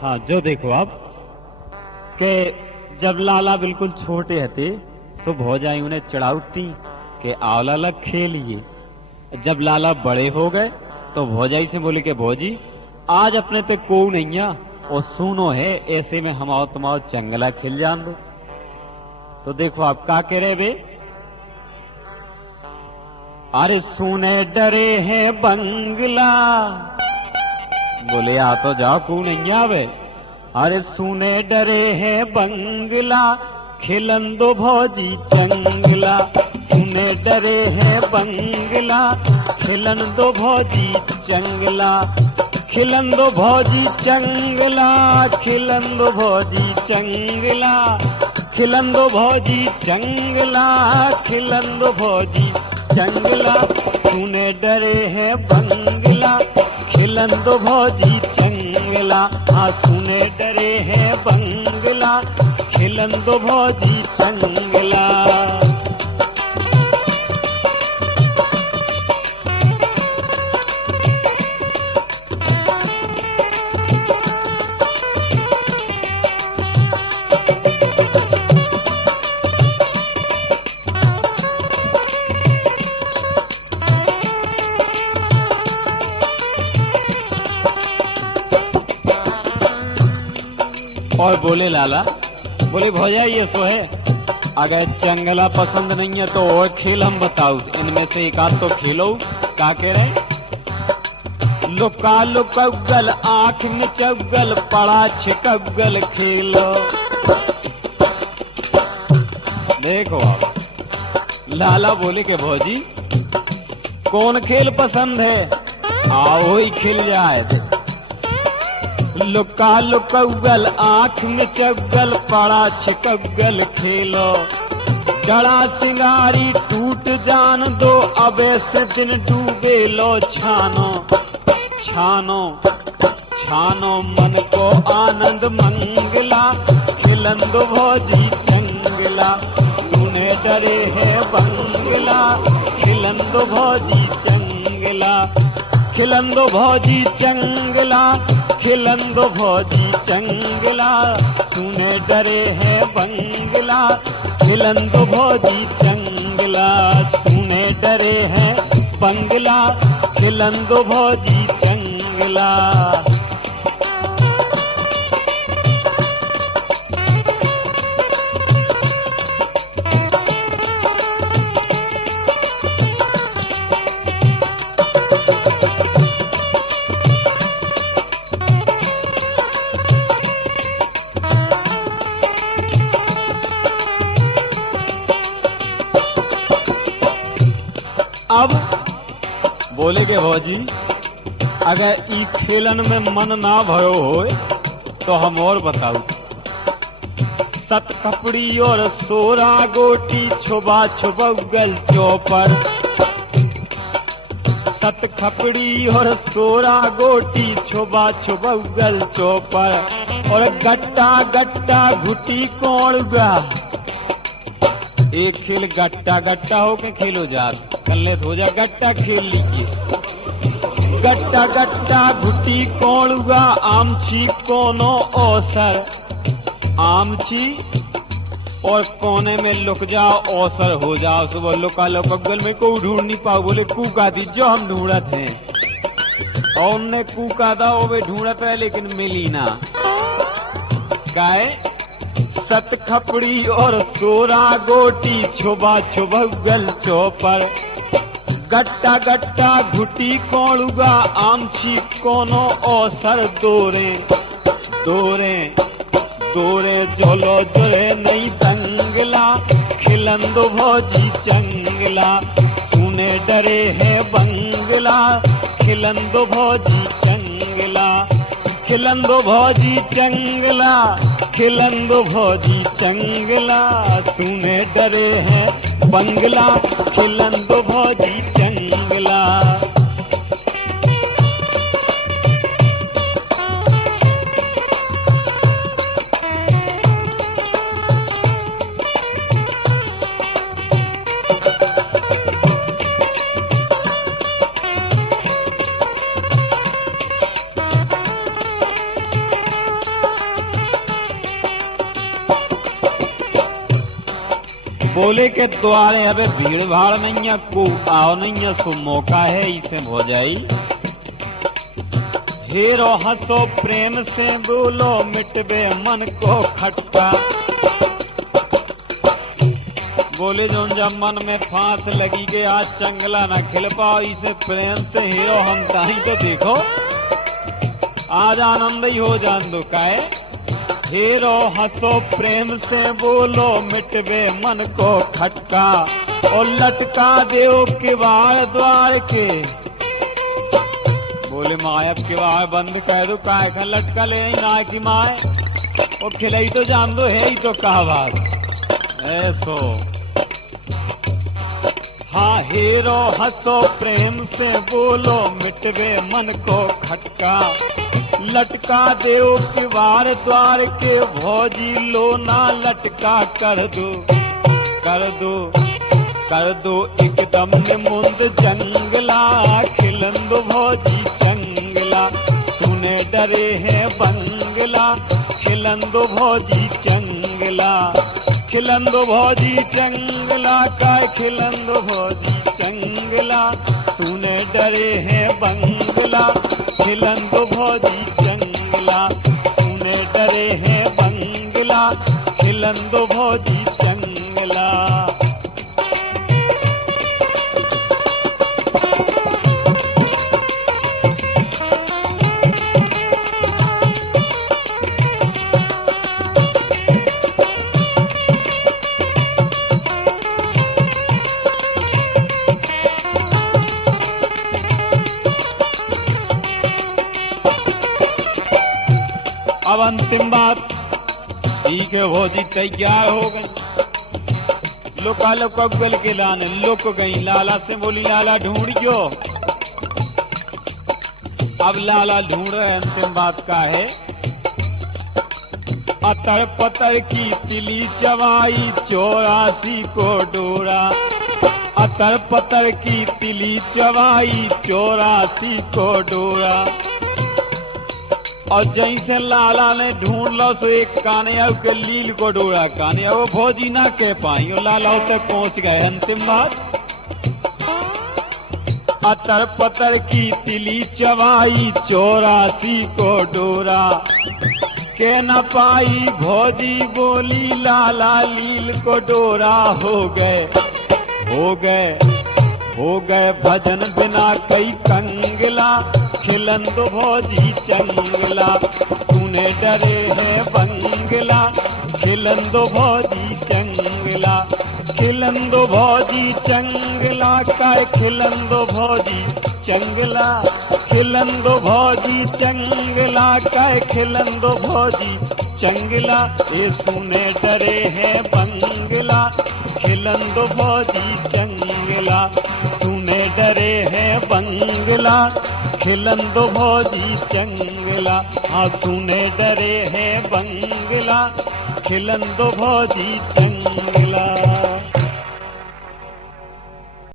हाँ, जो देखो आप के जब लाला बिल्कुल छोटे हते तो भौजाई उन्हें चढ़ाउती के आओ लाला खेलिए। जब लाला बड़े हो गए तो भौजाई से बोले कि भौजी आज अपने पे को नहीं आ और सुनो है ऐसे में हम आओ तुम आओ चंगला खेल जान दो। तो देखो आप का कह रहे बे, अरे सुने डरे हैं बंगला, बोले आ तो जाओ को नहीं आवे। अरे सुने डरे हैं बंगला खिलन दो भौजी चंगला, सुने डरे हैं बंगला खिलन दो भौजी चंगला, खिलन दो भौजी चंगला, खिलन दो भौजी चंगला, खिलन दो भौजी चंगला, खिलन दो भौजी चंगला, सुने डरे हैं बंगला खिलन दो भौजी चंगला। हाँ सुने डरे हैं बंगला खिलन दो भौजी चंगला। और बोले लाला, बोले भौजाई ये सो है, अगर चंगला पसंद नहीं है तो और खेल हम बताओ, इनमें से एक आध तो खेलो। का कह रहे, लुका लुकगल आंख में चौगल पड़ा छिकगल खेलो। देखो आप लाला बोले के भौजी कौन खेल पसंद है, आओ ही खेल जाए। लुका लुकगल आंख में चौगल पड़ा छिकगल खेलो, गड़ा सिंगारी टूट जान दो अब ऐसे दिन डूबे लो छानो, छानो छानो मन को आनंद मंगला खिलन दो भौजी चंगला, सुने डरे है बंगला खिलन दो भौजी चंगला, खिलन दो भौजी चंगला, खिलन दो भौजी चंगला, सुने डरे है बंगला खिलन दो भौजी चंगला, सुने डरे है बंगला खिलन दो भौजी चंगला। अब बोले के भौजी अगर ई खेलन में मन ना भयो होए तो हम और बताऊ, सत कपड़ी और सोरा गोटी छुबा छुबगल चौपर, सत खपड़ी और सोरा गोटी छुबा छुबगल चौपर, और गट्टा गट्टा घुटी कौड़गा। एक खेल गट्टा गट्टा होके खेलो जात, कल्ले हो जा गट्टा खेल लीजिए। गट्टा गट्टा घुटी कौड़गा आमची कोनो औसर, आमची और कोने में लुक जाओ औसर हो जाओ, सुबह लुका लो बगल में को ढूंढ नहीं पाओ, बोले कूका दी जो हम ढूंढत हैं, और उनने कूका था वो भी ढूंढत है लेकिन मिली ना। गाय सत खपड़ी और सोरा गोटी छुबा छुबगल चौपर, गट्टा गट्टा घुटी कौड़गा आमची कोनो औसर दोरे, दोरे दोरे जोलो जोरे नहीं दंगला खिलन दो भौजी चंगला, सुने डरे है बंगला खिलन दो भौजी चंगला, खिलन दो भौजी चंगला, खिलन दो भौजी चंगला, सुने डरे हैं बंगला खिलन दो भौजी चंगला। बोले के द्वारे अबे भीड़ भाड़ नहीं है, को आओ नहीं है, सो मौका है इसे हो जाई। हीरो हंसो प्रेम से बोलो मिटबे मन को खटका। बोले जो जब मन में फांस लगी के आज चंगला न खिल पाओ, इसे प्रेम से हीरो हम ताही तो देखो, आज आनंद ही हो जान दो काए। हीरो हंसो प्रेम से बोलो मिटबे मन को खटका, और लटका देओ किवाड़ द्वार के। बोले माए अब किवाड़ बंद कह दो, काहे का लटका ले ना की माए, वो खिलाई तो जान दो है ही तो कहा बात ऐसो। हाँ हीरो हंसो प्रेम से बोलो मिटवे मन को खटका, लटका देओ किवाड़ द्वार के भौजी लो ना लटका कर दो, कर दो, कर दो एकदम निमुंद जंगला, खिलंदो भौजी चंगला, सुने डरे हैं बंगला, खिलंदो भौजी चंगला, खिलंदो भौजी चंगला का खिलंदो भौजी चंगला, सुने डरे हैं बंगला, खिलंदो भौजी चंगला, सुने डरे हैं बंगला, खिलंदो भौजी चंगला। अब अंतिम बात, ठीक है भौजी तैयार हो गई, लुका लुका गल के लाने लुक गई, लाला से बोली लाला ढूंढियो। अब लाला ढूंढ रहे, अंतिम बात का है, अतर पतर की तिली चवाई 84 को डोरा, अतर पतर की तिली चवाई 84 को डोरा। और जैसे लाला ने ढूंढ लो सो एक कानिया के लील को डोरा, कानिया वो भौजी ना कह पाई, और लाला तक पहुंच गए। अंतिम बात, अतर पतर की तिली चवाई 84 को डोरा, के न पाई भौजी बोली लाला लील को डोरा, हो गए, हो गए, हो गए भजन बिना कई कंगला, खिलंदो भौजी चंगला, सुने डरे हैं बंगला, खिलंदो भौजी चंगला, खिलंदो भौजी चंगला का खिलंदो भौजी चंगला, खिलंदो भौजी चंगला का खिलंदो भौजी चंगला, ये सुने डरे हैं बंगला, खिलंदो भौजी चंगला, सुने डरे हैं बंगला, खिलंदो भौजी चंगला, हाँ सुने डरे हैं बंगला, खिलंदो भौजी चंगला।